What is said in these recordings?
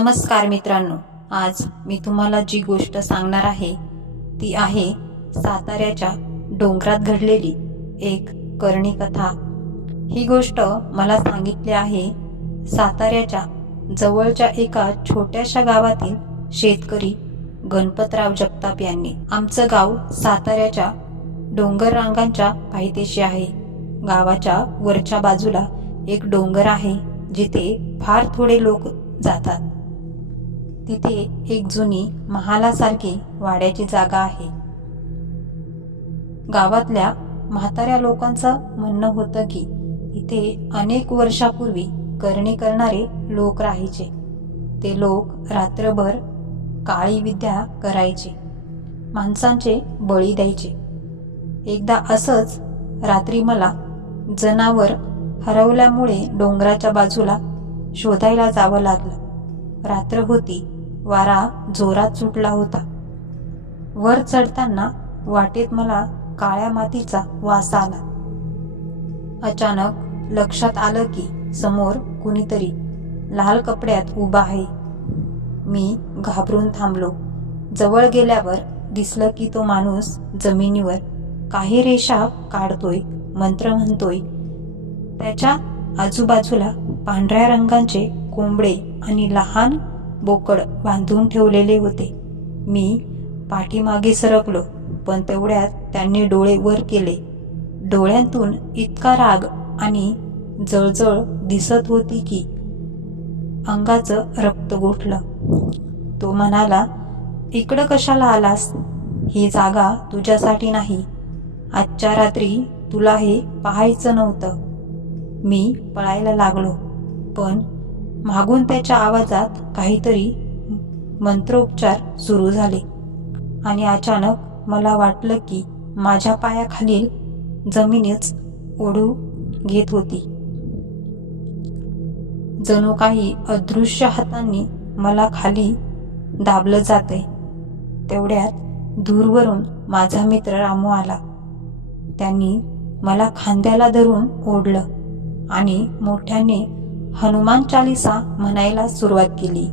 नमस्कार मित्रांनो आज मी तुम्हाला जी गोष्ट सांगणार आहे ती आहे साताऱ्याच्या डोंगरात घडलेली एक करणी कथा. ही गोष्ट मला सांगितली आहे साताऱ्याच्या जवळच्या एका छोट्याशा गावातील शेतकरी गणपतराव जगताप यांनी. आमचं गाव साताऱ्याच्या डोंगर रांगांच्या पायथ्याशी आहे. गावाच्या वरच्या बाजूला एक डोंगर आहे जिथे फार थोडे लोक जातात. तिथे एक जुनी महालासारखी वाड्याची जागा आहे. गावातल्या म्हाताऱ्या लोकांचं म्हणणं होतं की इथे अनेक वर्षापूर्वी करणी करणारे लोक राहायचे. ते लोक रात्रभर काळी विद्या करायचे. माणसांचे बळी द्यायचे. एकदा असंच रात्री मला जनावर हरवल्यामुळे डोंगराच्या बाजूला शोधायला जावं लागलं. रात्र होती. वारा जोरात सुटला होता. वर चढताना वाटेत मला काळ्या मातीचा वास आला. अचानक लक्षात आलं की समोर कुणीतरी लाल कपड्यात उभा आहे. मी घाबरून थांबलो. जवळ गेल्यावर दिसलं की तो माणूस जमिनीवर काही रेषा काढतोय मंत्र म्हणतोय. त्याच्या आजूबाजूला पांढऱ्या रंगांचे कोंबडे आणि लहान बोकड बांधून ठेवलेले होते. मी पाठीमागे सरकलो पण तेवढ्यात त्यांनी डोळे वर केले. डोळ्यांतून इतका राग आणि जळजळ दिसत होती की अंगाचं रक्त गोठलं. तो म्हणाला इकडं कशाला आलास? ही जागा तुझ्यासाठी नाही. आजच्या रात्री तुला हे पाहायचं नव्हतं. मी पळायला लागलो पण मागून त्याच्या आवाजात काहीतरी मंत्रोपचार सुरू झाले. आणि अचानक मला वाटलं की माझ्या पायाखालील जमीनच ओढू घेत होती. जणू काही अदृश्य हातांनी मला खाली दाबलं जाते तेवढ्यात दूरवरून माझा मित्र रामू आला. त्यांनी मला खांद्याला धरून ओढलं आणि मोठ्याने हनुमान चालिसा म्हणायला सुरुवात केली.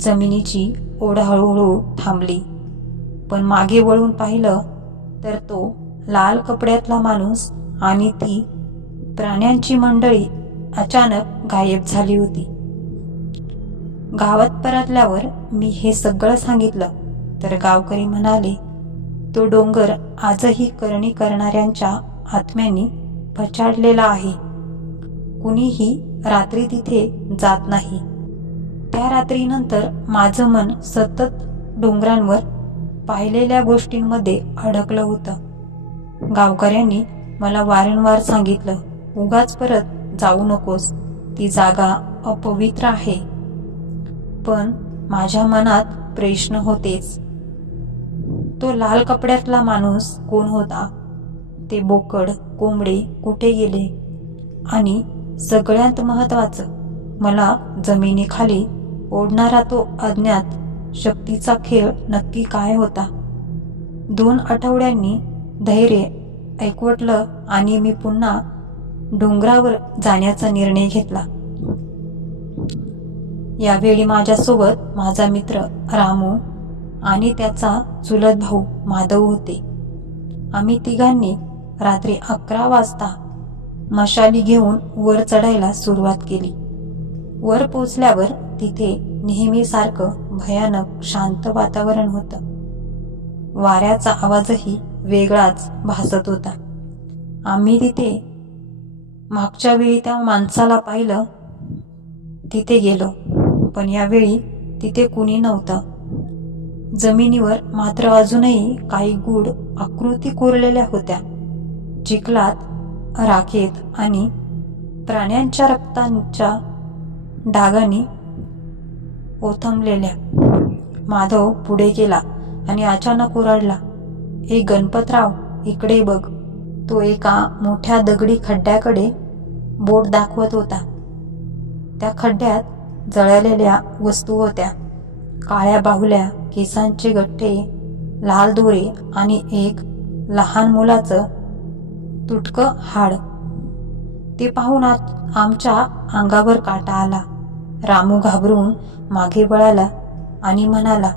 जमिनीची ओढ हळूहळू थांबली. पण मागे वळून पाहिलं तर तो लाल कपड्यातला माणूस आणि ती प्राण्यांची मंडळी अचानक गायब झाली होती. गावात परतल्यावर मी हे सगळं सांगितलं तर गावकरी म्हणाले तो डोंगर आजही करणी करणाऱ्यांच्या आत्म्यांनी पछाडलेला आहे. कुणीही रात्री तिथे जात नाही. त्या रात्रीनंतर माझं मन सतत डोंगरांवर पाहिलेल्या गोष्टींमध्ये अडकलं होतं. गावकऱ्यांनी मला वारंवार सांगितलं उगाच परत जाऊ नकोस. ती जागा अपवित्र आहे. पण माझ्या मनात प्रश्न होतेच. तो लाल कपड्यातला माणूस कोण होता? ते बोकड कोंबडे कुठे गेले? आणि सगळ्यात महत्वाचं मला जमिनीखाली ओढणारा तो अज्ञात शक्तीचा खेळ नक्की काय होता? दोन आठवड्यांनी धैर्य ऐकवटलं आणि मी पुन्हा डोंगरावर जाण्याचा निर्णय घेतला. यावेळी माझ्यासोबत माझा मित्र रामू आणि त्याचा चुलत भाऊ माधव होते. आम्ही तिघांनी रात्री अकरा वाजता मशाली घेऊन वर चढायला सुरुवात केली. वर पोचल्यावर तिथे नेहमीसारखं भयानक शांत वातावरण होतं. वाऱ्याचा आवाजही वेगळाच भासत होता. आम्ही तिथे मागच्या वेळी त्या माणसाला पाहिलं. तिथे गेलो पण यावेळी तिथे कुणी नव्हतं. जमिनीवर मात्र अजूनही काही गूढ आकृती कोरलेल्या होत्या. चिखलात राखेत आणि प्राण्यांच्या रक्तांच्या डागांनी ओथंबलेल्या माधव पुढे गेला आणि अचानक ओरडला ए गणपतराव इकडे बघ तो एका मोठ्या दगडी खड्ड्याकडे बोट दाखवत होता. त्या खड्ड्यात जळलेल्या वस्तू होत्या. काळ्या बाहुल्या केसांचे गठ्ठे लाल दोरे आणि एक लहान मुलाचं तुटकं हाड. ते पाहून आमच्या अंगावर काटा आला. रामू घाबरून मागे वळाला आणि म्हणाला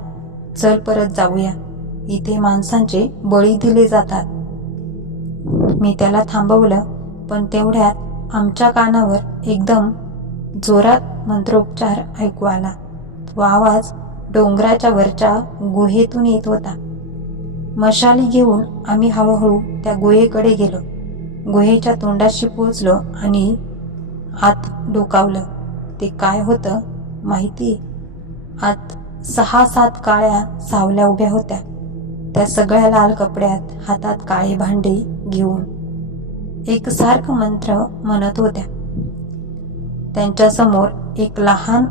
चल परत जाऊया. इथे माणसांचे बळी दिले जातात. मी त्याला थांबवलं पण तेवढ्यात आमच्या कानावर एकदम जोरात मंत्रोपचार ऐकू आला. तो आवाज डोंगराच्या वरच्या गुहेतून येत होता. मशाली घेऊन आम्ही हळूहळू त्या गुहेकडे गेलो. गुहेच्या तोंडाशी पोचलो आणि आत डोकावलं. ते काय होतं माहिती आत सहा सात काळ्या सावल्या उभ्या होत्या. त्या सगळ्या लाल कपड्यात हातात काळे भांडे घेऊन एकसारखं मंत्र म्हणत होत्या. त्यांच्यासमोर एक लहान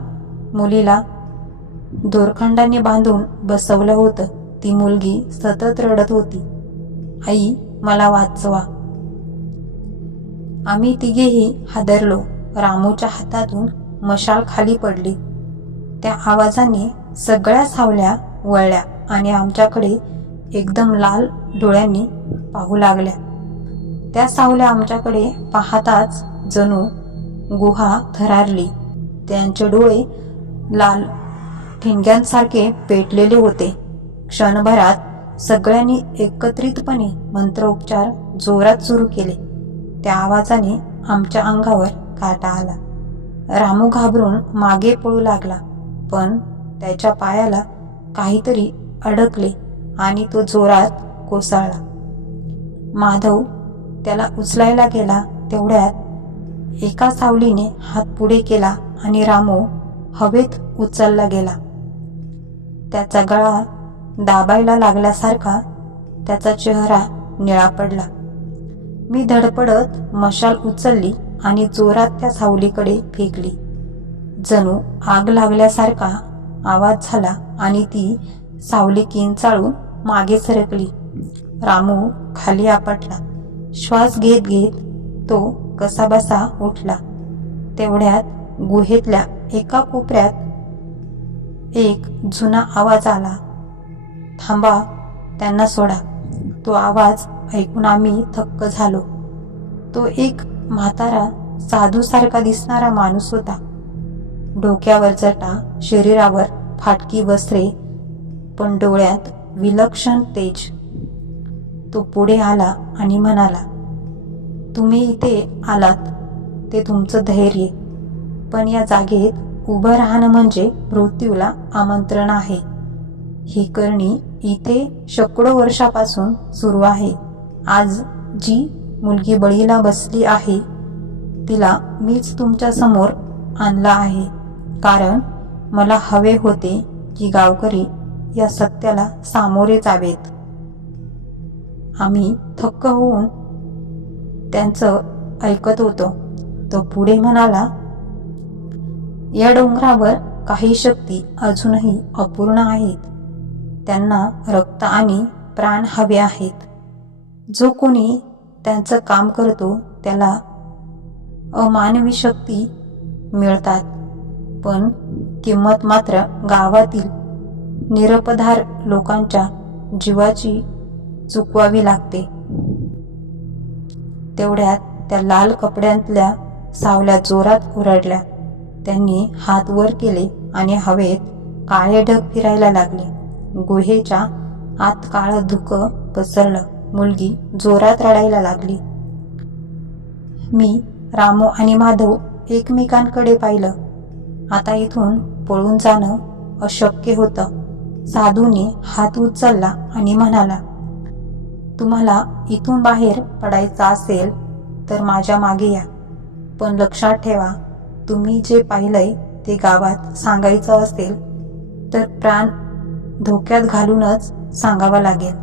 मुलीला दोरखंडाने बांधून बसवलं होतं. ती मुलगी सतत रडत होती. आई मला वाचवा. आम्ही तिघेही हादरलो. रामूच्या हातातून मशाल खाली पडली. त्या आवाजाने सगळ्या सावल्या वळल्या आणि आमच्याकडे एकदम लाल डोळ्यांनी पाहू लागल्या. त्या सावल्या आमच्याकडे पाहताच जणू गुहा थरारली. त्यांचे डोळे लाल ठिणग्यांसारखे पेटलेले होते. क्षणभरात सगळ्यांनी एकत्रितपणे मंत्रोपचार जोरात सुरू केले. त्या आवाजाने आमच्या अंगावर काटा आला. रामू घाबरून मागे पळू लागला पण त्याच्या पायाला काहीतरी अडकले आणि तो जोरात कोसळला. माधव त्याला उचलायला गेला तेवढ्यात एका सावलीने हात पुढे केला आणि रामू हवेत उचलला गेला. त्याचा गळा दाबायला लागल्यासारखा त्याचा चेहरा निळा पडला. मी धडपडत मशाल उचलली आणि जोरात त्या सावलीकडे फेकली. जणू आग लागल्यासारखा आवाज झाला आणि ती सावली किंचाळून मागे सरकली. रामू खाली आपटला. श्वास घेत घेत तो कसाबसा उठला. तेवढ्यात गुहेतल्या एका कोपऱ्यात एक जुना आवाज आला. थांबा त्यांना सोडा. तो आवाज ऐकून आम्ही थक्क झालो. तो एक म्हातारा साधूसारखा दिसणारा माणूस होता. डोक्यावर जटा शरीरावर फाटकी वस्त्रे पण डोळ्यात विलक्षण तेज. तो पुढे आला आणि म्हणाला तुम्ही इथे आलात. ते तुमचं धैर्य. पण या जागेत उभं राहणं म्हणजे मृत्यूला आमंत्रण आहे. ही करणी इथे शेकडो वर्षापासून सुरू आहे. आज जी मुलगी बळीला बसली आहे तिला मीच तुमच्यासमोर आणला आहे. कारण मला हवे होते की गावकरी या सत्याला सामोरे जावेत. आम्ही थक्क होऊन त्यांचं ऐकत होतो. तो पुढे म्हणाला या डोंगरावर काही शक्ती अजूनही अपूर्ण आहेत. त्यांना रक्त आणि प्राण हवे आहेत. जो कोणी त्यांचं काम करतो त्याला अमानवी शक्ती मिळतात. पण किंमत मात्र गावातील निरपधार लोकांच्या जीवाची चुकवावी लागते. तेवढ्यात त्या लाल कपड्यातल्या सावल्या जोरात ओरडल्या. त्यांनी हात वर केले आणि हवेत काळे ढग फिरायला लागले. गुहेच्या आत काळं धुकं पसरलं. मुलगी जोरात रडायला लागली. मी रामू आणि माधव एकमेकांकडे पाहिलं. आता इथून पळून जाणं अशक्य होतं. साधूने हात उचलला आणि म्हणाला तुम्हाला इथून बाहेर पडायचं असेल तर माझ्या मागे या. पण लक्षात ठेवा तुम्ही जे पाहिलंय ते गावात सांगायचं असेल तर प्राण धोक्यात घालूनच सांगावं लागेल.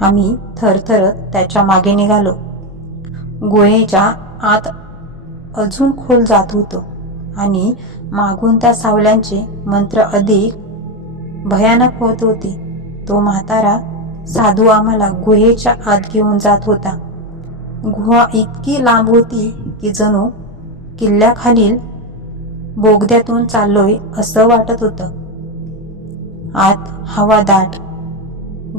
आम्ही थरथरत त्याच्यामागे निघालो. गुहेच्या आत अजून खोल जात होतो आणि मागून त्या सावल्यांचे मंत्र अधिक भयानक होत होते. तो म्हातारा साधू आम्हाला गुहेच्या आत घेऊन जात होता. गुहा इतकी लांब होती की जणू किल्ल्याखालील बोगद्यातून चाललोय असं वाटत होतं. आत हवा दाट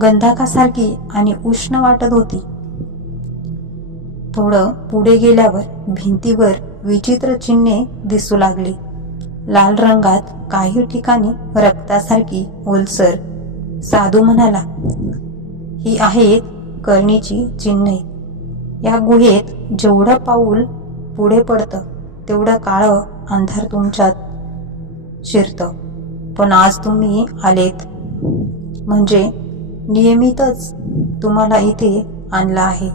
गंधाकासारखी आणि उष्ण वाटत होती. थोडं पुढे गेल्यावर भिंतीवर विचित्र चिन्हे दिसू लागली. लाल रंगात काही ठिकाणी रक्तासारखी ओलसर. साधू म्हणाला ही आहेत करणीची चिन्हे. या गुहेत जेवढं पाऊल पुढे पडतं तेवढं काळं अंधार तुमच्यात शिरतं. पण आज तुम्ही आलेत. म्हणजे नियमितच तुम्हाला इथे आणलं आहे.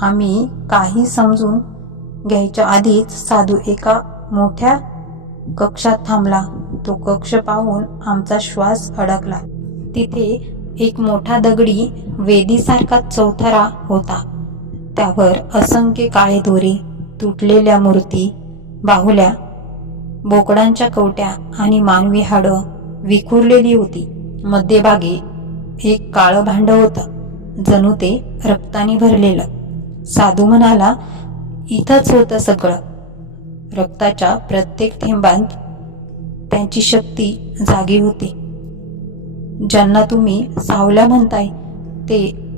आम्ही काही समजून घ्यायच्या आधीच साधू एका मोठ्या कक्षात थांबला. तो कक्ष पाहून आमचा श्वास अडकला. तिथे एक मोठा दगडी वेदीसारखा चौथरा होता. त्यावर असंख्य काळे दोरे तुटलेल्या मूर्ती बाहुल्या बोकडांच्या कवट्या आणि मानवी हाडं विखुरलेली होती. मध्यभागी एक काळं भांड होतं. जणू ते रक्ताने भरलेलं. साधू म्हणाला इथंच होतं सगळं. रक्ताच्या प्रत्येक थेंबात त्यांची शक्ती जागी होती. ज्यांना तुम्ही सावल्या म्हणताय ते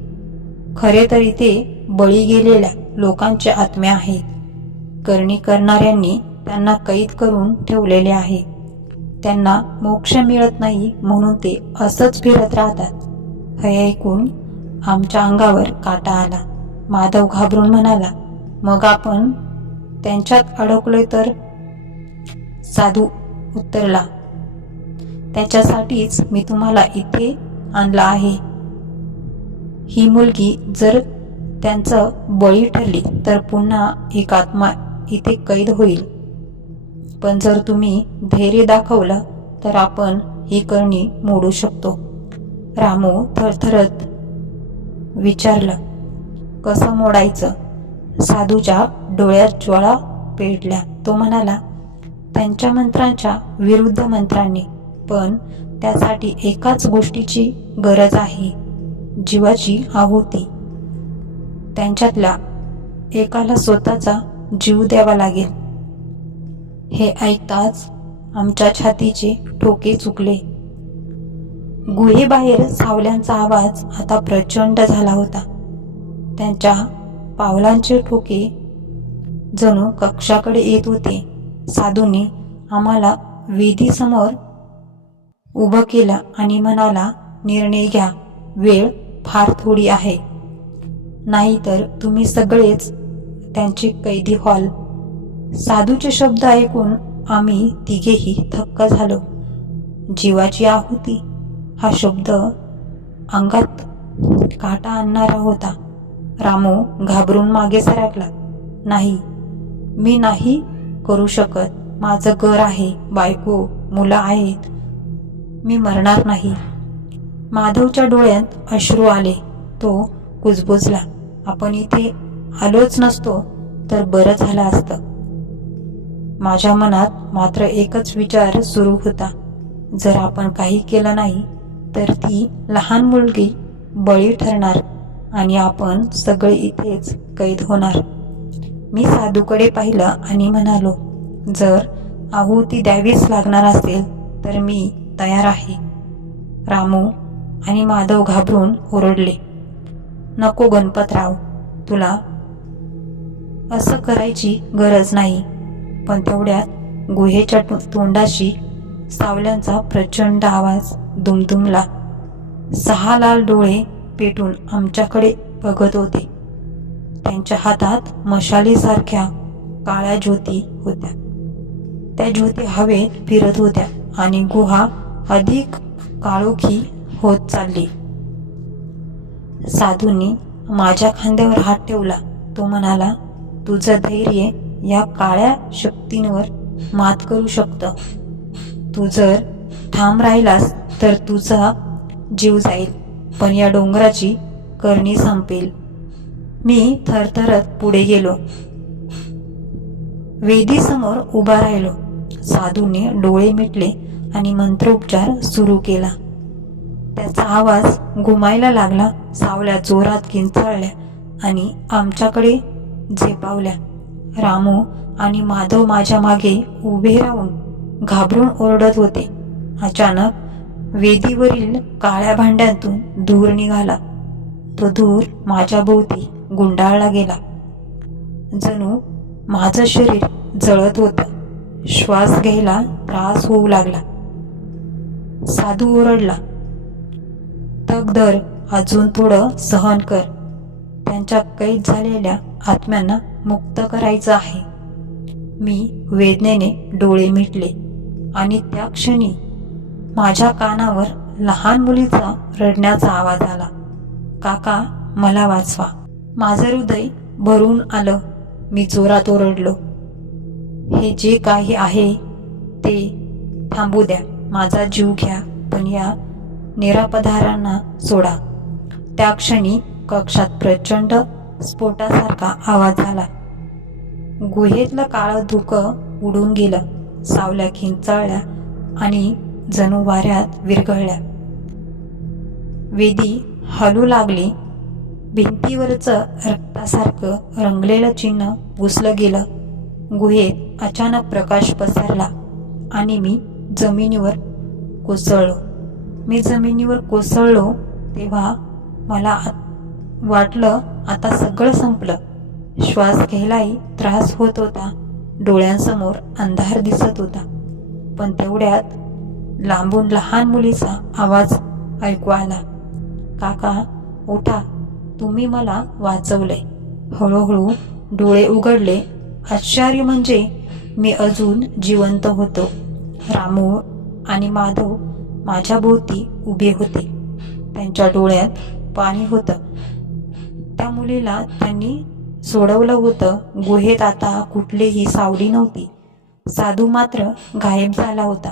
खरे तरी ते बळी गेलेल्या लोकांचे आत्म्या आहेत. करणी करणाऱ्यांनी त्यांना कैद करून ठेवलेले आहे. त्यांना मोक्ष मिळत नाही म्हणून ते असंच फिरत राहतात. हे ऐकून आमच्या अंगावर काटा आला. माधव घाबरून म्हणाला मग आपण त्यांच्यात अडकलोय तर? साधू उत्तरला त्याच्यासाठीच मी तुम्हाला इथे आणला आहे. ही मुलगी जर त्यांचं बळी ठरली तर पुन्हा एक आत्मा इथे कैद होईल. पण जर तुम्ही धैर्य दाखवलं तर आपण ही करणी मोडू शकतो. रामू थरथरत विचारलं कसं मोडायचं? साधूच्या डोळ्यात ज्वाळा पेटल्या तो म्हणाला त्यांच्या मंत्रांच्या विरुद्ध मंत्रांनी पण त्यासाठी एकाच गोष्टीची गरज आहे जीवाची आहुती. त्यांच्यातल्या एकाला स्वतःचा जीव द्यावा लागेल. हे ऐकताच आमच्या छातीचे ठोके चुकले. गुहेबाहेर सावल्यांचा आवाज आता प्रचंड झाला होता. त्यांच्या पावलांचे ठोके जणू कक्षाकडे येत होते. साधूंनी आम्हाला वेदीसमोर उभं केलं आणि म्हणाला निर्णय घ्या. वेळ फार थोडी आहे. नाहीतर तुम्ही सगळेच त्यांचे कैदी हॉल साधूचे शब्द ऐकून आम्ही तिघेही थक्क झालो. जीवाची आहुती हा शब्द अंगात काटा आणणारा होता. रामू घाबरून मागे सरकला. नाही मी नाही करू शकत. माझं घर आहे बायको मुलं आहेत. मी मरणार नाही. माधवच्या डोळ्यात अश्रू आले. तो कुजबुजला. आपण इथे आलोच नसतो तर बरं झालं असतं. माझ्या मनात मात्र एकच विचार सुरू होता. जर आपण काही केलं नाही तर ती लहान मुलगी बळी ठरणार आणि आपण सगळे इथेच कैद होणार. मी साधूकडे पाहिलं आणि म्हणालो जर आहुती द्यावीच लागणार असेल तर मी तयार आहे. रामू आणि माधव घाबरून ओरडले नको गणपतराव तुला असं करायची गरज नाही. पण तेवढ्यात गुहेच्या तोंडाशी सावल्यांचा प्रचंड आवाज दुमदुमला. सहा लाल डोळे पेटून आमच्याकडे बघत होते. त्यांच्या हातात मशालीसारख्या काळ्या ज्योती होत्या. त्या ज्योती हवेत फिरत होत्या आणि गुहा अधिक काळोखी होत चालली. साधूंनी माझ्या खांद्यावर हात ठेवला. तो म्हणाला तुझं धैर्य या काळ्या शक्तींवर मात करू शकतं. तू जर ठाम राहिलास तर तुझा जीव जाईल पण या डोंगराची करणी संपेल. मी थरथरत पुढे गेलो. वेदीसमोर उभा राहिलो. साधूने डोळे मिटले आणि मंत्रोपचार सुरू केला. त्याचा आवाज घुमायला लागला सावल्या जोरात किंचाळल्या आणि आमच्याकडे झेपावल्या. रामू आणि माधव माझ्या मागे उभे राहून घाबरून ओरडत होते. अचानक वेदीवरील काळ्या भांड्यातून धूर निघाला. तो धूर माझ्या भोवती गुंडाळला गेला. जणू माझं शरीर जळत होतं. श्वास घ्यायला त्रास होऊ लागला. साधू ओरडला तग अजून थोडं सहन कर. त्यांच्या कैद झालेल्या आत्म्यांना मुक्त करायचं आहे. मी वेदनेने डोळे मिटले आणि त्या क्षणी माझ्या कानावर लहान मुलीचा रडण्याचा आवाज आला. काका मला वाचवा. माझं हृदय भरून आलं. मी जोरात ओरडलो हे जे काही आहे ते थांबू द्या. माझा जीव घ्या. पण या निरापधारांना सोडा. त्या क्षणी कक्षात प्रचंड स्फोटासारखा आवाज आला. गुहेतलं काळं धुकं उडून गेलं. सावल्या खिंचाळल्या आणि जणू वाऱ्यात विरघळल्या. वेदी हलू लागली. भिंतीवरचं रक्तासारखं रंगलेलं चिन्ह घुसलं गेलं. गुहेत अचानक प्रकाश पसरला आणि मी जमिनीवर कोसळलो. मी जमिनीवर कोसळलो तेव्हा मला वाटलं आता सगळं संपलं. श्वास घ्यायलाही त्रास होत होता. डोळ्यांसमोर अंधार दिसत होता. पण तेवढ्यात लांबून लहान मुलीचा आवाज ऐकू आला. काका उठा. तुम्ही मला वाचवलंय. हळूहळू डोळे उघडले. आश्चर्य म्हणजे मी अजून जिवंत होतो. रामू आणि माधव माझ्या भोवती उभे होते. त्यांच्या डोळ्यात पाणी होतं. त्या मुलीला त्यांनी सोडवलं होतं. गुहेत आता कुठलीही सावली नव्हती. साधू मात्र गायब झाला होता.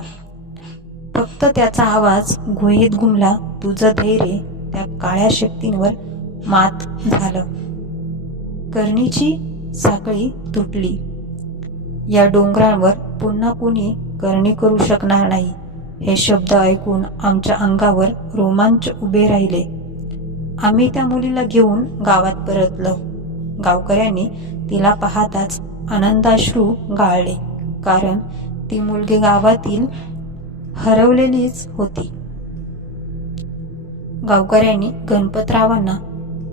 फक्त त्याचा आवाज गुहेत घुमला तुझं धैर्य त्या काळ्या शक्तींवर मात झालं. करणीची साखळी तुटली. या डोंगरांवर पुन्हा कोणी करणी करू शकणार नाही हे शब्द ऐकून आमच्या अंगावर रोमांच उभे राहिले. आम्ही त्या मुलीला घेऊन गावात परतलो. गावकऱ्यांनी तिला पाहताच आनंदाश्रू गाळले. कारण ती मुलगी गावातील हरवलेलीच होती. गावकऱ्यांनी गणपतरावांना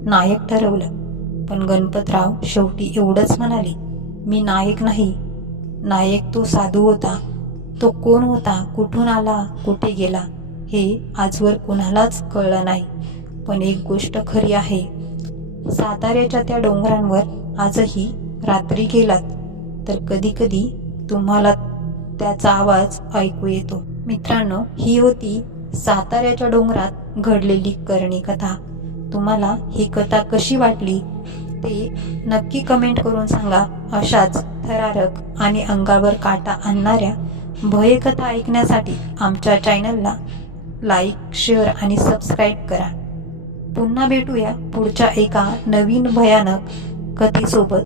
नायक ठरवलं. पण गणपतराव शेवटी एवढंच म्हणाले मी नायक नाही. नायक तो साधू होता. तो कोण होता? कुठून आला? कुठे गेला? हे आजवर कुणालाच कळलं नाही. पण एक गोष्ट खरी आहे. साताऱ्याच्या त्या डोंगरांवर आजही रात्री गेलात तर कधी कधी तुम्हाला त्याचा आवाज ऐकू येतो. मित्रांनो ही होती साताऱ्याच्या डोंगरात घडलेली करणी कथा. तुम्हाला ही कथा कशी वाटली ते नक्की कमेंट करून सांगा. अशाच थरारक आणि अंगावर काटा आणणाऱ्या भयकथा ऐकण्यासाठी आमच्या चॅनलला लाईक शेअर आणि सबस्क्राईब करा. पुन्हा भेटूया पुढच्या एका नवीन भयानक कथेसोबत.